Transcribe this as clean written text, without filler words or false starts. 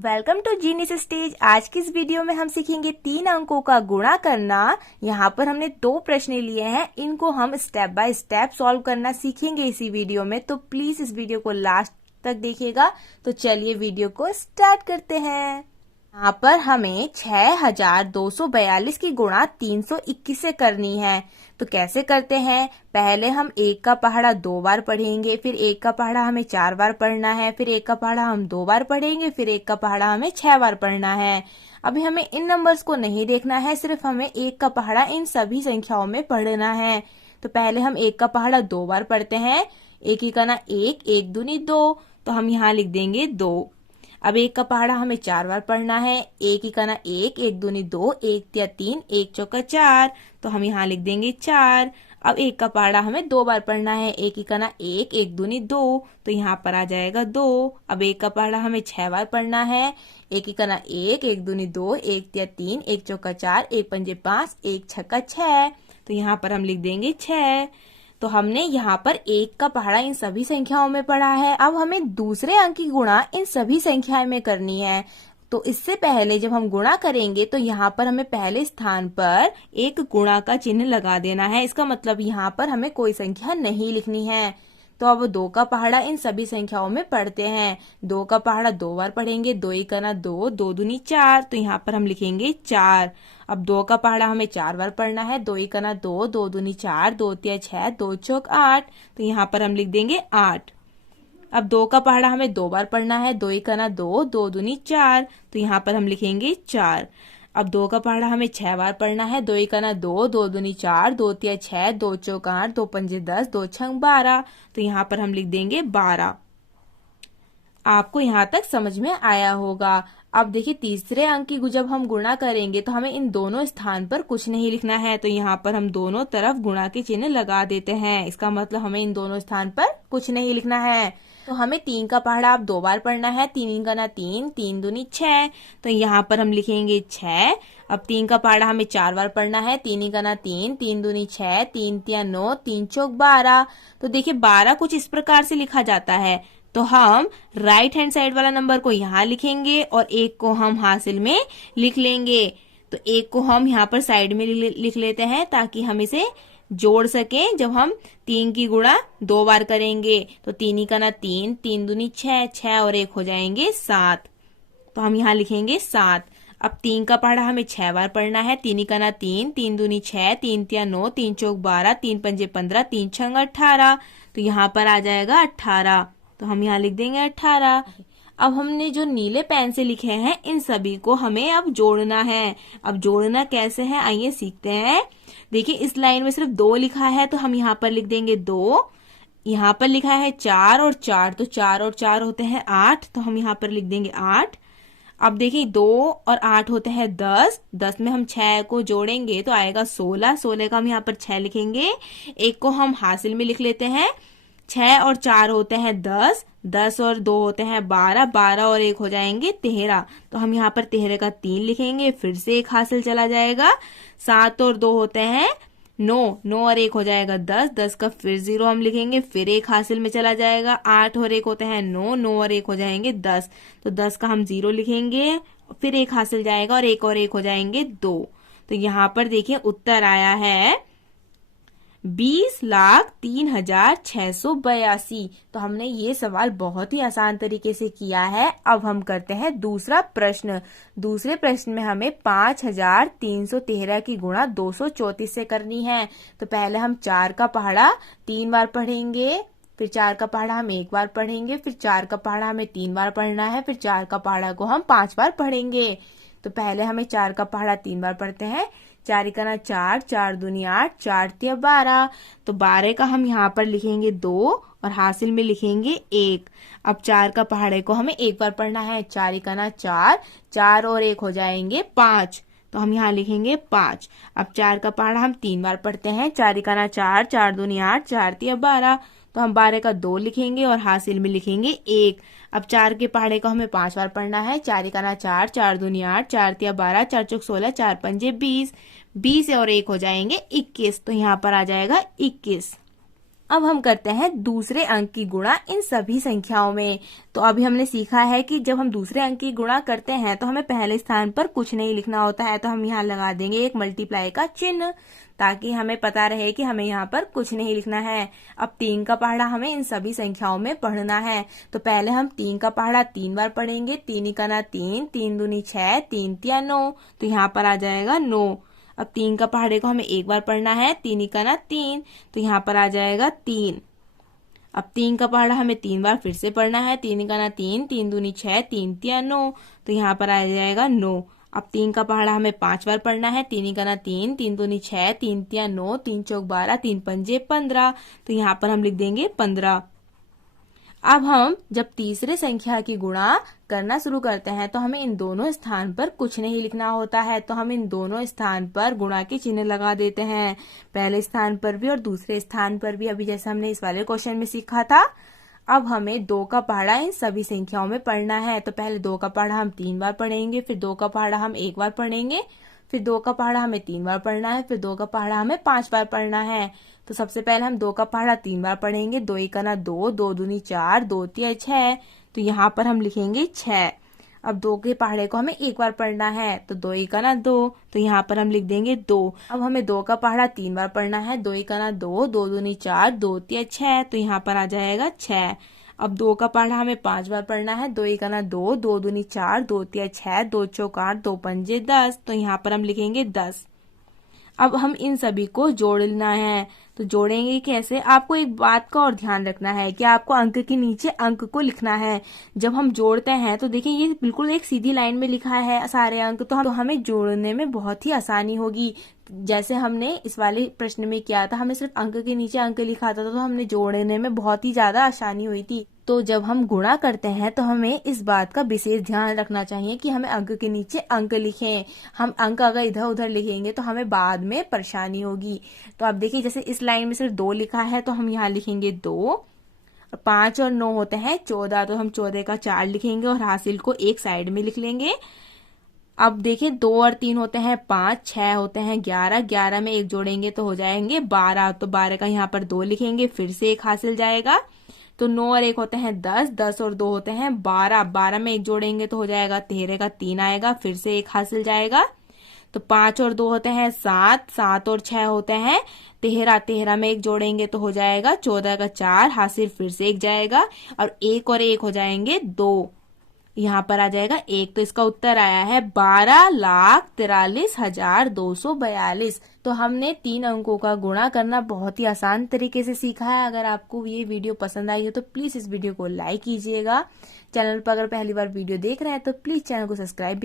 Welcome to genius stage. आज की इस वीडियो में हम सीखेंगे 3 अंकों का गुणा करना। यहाँ पर हमने 2 प्रश्न लिए हैं, इनको हम स्टेप बाय स्टेप सॉल्व करना सीखेंगे इसी वीडियो में, तो प्लीज इस वीडियो को लास्ट तक देखिएगा। तो चलिए वीडियो को स्टार्ट करते हैं। यहाँ पर हमें 6242 की गुणा 321 से करनी है। तो कैसे करते हैं? पहले हम 1 का पहाड़ा 2 बार पढ़ेंगे, फिर 1 का पहाड़ा हमें 4 बार पढ़ना है, फिर 1 का पहाड़ा हम 2 बार पढ़ेंगे, फिर 1 का पहाड़ा हमें 6 बार पढ़ना है। अभी हमें इन नंबर्स को नहीं देखना है, सिर्फ हमें 1 का पहाड़ा इन सभी संख्याओं में पढ़ना है। तो पहले हम 1 का पहाड़ा 2 बार पढ़ते हैं। 1 ही का ना 1, 1 दूनी 2, तो हम यहाँ लिख देंगे 2। अब 1 का पहाड़ा हमें 4 बार पढ़ना है। 1 ही का ना 1, 1 दूनी 2, 1 तिया 3, 1 चौका 4, तो हम यहाँ लिख देंगे 4। अब 1 का पहाड़ा हमें 2 बार पढ़ना है। 1 ही का ना 1, 1 दूनी 2, तो यहाँ पर आ जाएगा 2। अब 1 का पहाड़ा हमें 6 बार पढ़ना है। 1 ही का ना 1, 1 दूनी 2, 1 तिया 3, 1 चौका 4, 1 पंजे 5, 1 छक्का 6, तो यहाँ पर हम लिख देंगे 6। तो हमने यहाँ पर 1 का पहाड़ा इन सभी संख्याओं में पढ़ा है। अब हमें दूसरे अंक की गुणा इन सभी संख्याओं में करनी है। तो इससे पहले जब हम गुणा करेंगे तो यहाँ पर हमें पहले स्थान पर एक गुणा का चिन्ह लगा देना है। इसका मतलब यहाँ पर हमें कोई संख्या नहीं लिखनी है। तो अब 2 का पहाड़ा इन सभी संख्याओं में पढ़ते हैं। 2 का पहाड़ा 2 बार पढ़ेंगे। 2 ही का ना 2, 2 दूनी 4, तो यहाँ पर हम लिखेंगे 4। अब 2 का पहाड़ा हमें 4 बार पढ़ना है। 2 ही का ना 2, 2 दूनी 4, 2 तिया 6, 2 चौक 8, तो यहाँ पर हम लिख देंगे 8। अब 2 का पहाड़ा हमें 2 बार पढ़ना है। 2 ही का ना 2, 2 दूनी 4, तो यहाँ पर हम लिखेंगे 4। अब 2 का पहाड़ा हमें 6 बार पढ़ना है। 2 ही का ना 2, 2 दूनी 4, 2 तिया 6, 2 चौक 8, 2 पंजे 10, 2 छंग 12, तो यहाँ पर हम लिख देंगे 12। आपको यहाँ तक समझ में आया होगा। अब देखिए तीसरे अंक की जब हम गुणा करेंगे तो हमें इन दोनों स्थान पर कुछ नहीं लिखना है। तो यहाँ पर हम दोनों तरफ गुणा के चिन्ह लगा देते हैं। इसका मतलब हमें इन दोनों स्थान पर कुछ नहीं लिखना है। तो हमें 3 का पहाड़ा अब 2 बार पढ़ना है। 3 का ना 3, 3 दूनी 6, तो यहाँ पर हम लिखेंगे 6। अब 3 का पहाड़ा हमें 4 बार पढ़ना है। 3 का ना 3, 3 दूनी 6, 3 तिया 9, 3 चौक 12, तो देखिए 12 कुछ इस प्रकार से लिखा जाता है। तो हम राइट हैंड साइड वाला नंबर को यहाँ लिखेंगे और 1 को हम हासिल में लिख लेंगे। तो 1 को हम यहाँ पर साइड में लिख लेते हैं ताकि हम इसे जोड़ सकें जब हम 3 की गुणा 2 बार करेंगे। तो 3 का ना 3, 3 दूनी 6, 6 और 1 हो जाएंगे 7, तो हम यहाँ लिखेंगे 7। अब 3 का पहाड़ा हमें 6 बार पढ़ना है। 3 का ना 3, 3 दूनी 6, 3 तिया 9, 3 चौक 12, 3 पंजे 15, 3 छंग 18, तो यहाँ पर आ जाएगा 18, तो हम यहाँ लिख देंगे 18। अब हमने जो नीले पेन से लिखे हैं इन सभी को हमें अब जोड़ना है। अब जोड़ना कैसे है आइए सीखते हैं। देखिए इस लाइन में सिर्फ 2 लिखा है, तो हम यहाँ पर लिख देंगे 2। यहाँ पर लिखा है 4 और 4, तो 4 और 4 होते हैं 8, तो हम यहाँ पर लिख देंगे 8। अब देखिए 2 और 8 होते हैं 10, 10 में हम 6 को जोड़ेंगे तो आएगा 16, 16 का हम यहाँ पर 6 लिखेंगे। 1 को हम हासिल में लिख लेते हैं। 6 और 4 होते हैं 10, 10 और 2 होते हैं 12, 12 और 1 हो जाएंगे 13, तो हम यहाँ पर 13 का 3 लिखेंगे। फिर से 1 हासिल चला जाएगा। 7 और 2 होते हैं 9, 9 और 1 हो जाएगा 10, 10 का फिर 0 हम लिखेंगे। फिर 1 हासिल में चला जाएगा। 8 और 1 होते हैं 9, 9 और 1 हो जाएंगे 10, तो 10 का हम 0 लिखेंगे। फिर 1 हासिल जाएगा और 1 हो जाएंगे 2। तो यहाँ पर देखिए उत्तर आया है 20,03,682। तो हमने ये सवाल बहुत ही आसान तरीके से किया है। अब हम करते हैं दूसरा प्रश्न। दूसरे प्रश्न में हमें 5,313 की गुणा 234 से करनी है। तो पहले हम 4 का पहाड़ा 3 बार पढ़ेंगे, फिर 4 का पहाड़ा हम 1 बार पढ़ेंगे, फिर 4 का पहाड़ा हमें 3 बार पढ़ना है, फिर 4 का पहाड़ा को हम 5 बार पढ़ेंगे। तो पहले हमें 4 का पहाड़ा 3 बार पढ़ते हैं। 4 का ना 4, 4 दूनी 8, 4 तिया 12, तो 12 का हम यहाँ पर लिखेंगे 2 और हासिल में लिखेंगे 1। अब 4 का पहाड़े को हमें 1 बार पढ़ना है। 4 का ना 4, 4 और 1 हो जाएंगे 5, तो हम यहाँ लिखेंगे 5। अब 4 का पहाड़ा हम 3 बार पढ़ते हैं। 4 का ना 4, 4 दूनी 8, 4 तिया 12, तो हम 12 का 2 लिखेंगे और हासिल में लिखेंगे 1। अब 4 के पहाड़े को हमें 5 बार पढ़ना है। 4 का ना 4, 4 दूनी 8, 4 तिया 12, 4 चौक 16, 4 पंजे 20, 20 और 1 हो जाएंगे 21, तो यहाँ पर आ जाएगा 21। अब हम करते हैं दूसरे अंक की गुणा इन सभी संख्याओं में। तो अभी हमने सीखा है कि जब हम दूसरे अंक की गुणा करते हैं तो हमें पहले स्थान पर कुछ नहीं लिखना होता है, तो हम यहाँ लगा देंगे एक मल्टीप्लाई का चिन्ह, ताकि हमें पता रहे कि हमें यहाँ पर कुछ नहीं लिखना है। अब 3 का पहाड़ा हमें इन सभी संख्याओं में पढ़ना है। तो पहले हम 3 का पहाड़ा 3 बार पढ़ेंगे। 3 का ना 3, 3 दूनी 6, 3 तिया 9, तो यहाँ पर आ जाएगा 9। अब 3 का पहाड़े को हमें एक बार पढ़ना है। 3 का ना 3, तो यहाँ पर आ जाएगा 3। अब 3 का पहाड़ा हमें 3 बार फिर से पढ़ना है। 3 का ना 3, 3 दूनी 6, 3 तिया 9, तो यहाँ पर आ जाएगा 9। अब 3 का पहाड़ा हमें 5 बार पढ़ना है। 3 का ना 3, 3 दूनी 6, 3 तिया 9, 3 चौक 12, 3 पंजे 15, तो यहाँ पर हम लिख देंगे 15। अब हम जब तीसरे संख्या की गुणा करना शुरू करते हैं तो हमें इन दोनों स्थान पर कुछ नहीं लिखना होता है, तो हम इन दोनों स्थान पर गुणा के चिन्ह लगा देते हैं, पहले स्थान पर भी और दूसरे स्थान पर भी, अभी जैसे हमने इस वाले क्वेश्चन में सीखा था। अब हमें 2 का पहाड़ा इन सभी संख्याओं में पढ़ना है। तो पहले 2 का पहाड़ा हम 3 बार पढ़ेंगे, फिर 2 का पहाड़ा हम 1 बार पढ़ेंगे, फिर 2 का पहाड़ा हमें 3 बार पढ़ना है, फिर 2 का पहाड़ा हमें 5 बार पढ़ना है। तो सबसे पहले हम 2 का पहाड़ा 3 बार पढ़ेंगे। 2 का ना 2, 2 दूनी 4, 2 तिया 6, तो यहाँ पर हम लिखेंगे 6। अब 2 के पहाड़े को हमें एक बार पढ़ना है। तो 2 का ना 2, तो यहाँ पर हम लिख देंगे 2। अब हमें 2 का पहाड़ा 3 बार पढ़ना है। 2 का ना 2, 2 दूनी 4, 2 तिया 6, तो यहाँ पर आ जाएगा 6। अब 2 का पहाड़ा हमें 5 बार पढ़ना है। 2 का ना 2, 2 दूनी 4, 2 तिया 6, 2 चौक 8, 2 पंजे 10, तो यहाँ पर हम लिखेंगे 10। अब हम इन सभी को जोड़ना है। तो जोड़ेंगे कैसे? आपको एक बात का और ध्यान रखना है कि आपको अंक के नीचे अंक को लिखना है। जब हम जोड़ते हैं तो देखिए ये बिल्कुल एक सीधी लाइन में लिखा है सारे अंक, तो हमें जोड़ने में बहुत ही आसानी होगी। जैसे हमने इस वाले प्रश्न में किया था, हमें सिर्फ अंक के नीचे अंक लिखा था, तो हमने जोड़ने में बहुत ही ज्यादा आसानी हुई थी। तो जब हम गुणा करते हैं तो हमें इस बात का विशेष ध्यान रखना चाहिए कि हमें अंक के नीचे अंक लिखें। हम अंक अगर इधर उधर लिखेंगे तो हमें बाद में परेशानी होगी। तो अब देखिए जैसे इस लाइन में सिर्फ 2 लिखा है, तो हम यहाँ लिखेंगे 2। 5 और 9 होते हैं 14, तो हम 14 का 4 लिखेंगे और हासिल को एक साइड में लिख लेंगे। अब देखिए 2 और 3 होते हैं 5, 6 होते हैं 11, 11 में एक जोड़ेंगे तो हो जाएंगे 12, तो 12 का यहाँ पर 2 लिखेंगे, फिर से एक हासिल जाएगा। तो 9 और 1 होते हैं 10, 10 और 2 होते हैं 12, 12 में एक जोड़ेंगे तो हो जाएगा 13 का 3 आएगा, फिर से एक हासिल जाएगा। तो 5 और 2 होते हैं 7, 7 और 6 होते हैं 13, 13 में एक जोड़ेंगे तो हो जाएगा 14 का 4, हासिल फिर से एक जाएगा, और 1 और 1 हो जाएंगे 2, यहाँ पर आ जाएगा 1। तो इसका उत्तर आया है 12,43,242। तो हमने 3 अंकों का गुणा करना बहुत ही आसान तरीके से सीखा है। अगर आपको ये वीडियो पसंद आई हो तो प्लीज इस वीडियो को लाइक कीजिएगा। चैनल पर अगर पहली बार वीडियो देख रहे हैं तो प्लीज चैनल को सब्सक्राइब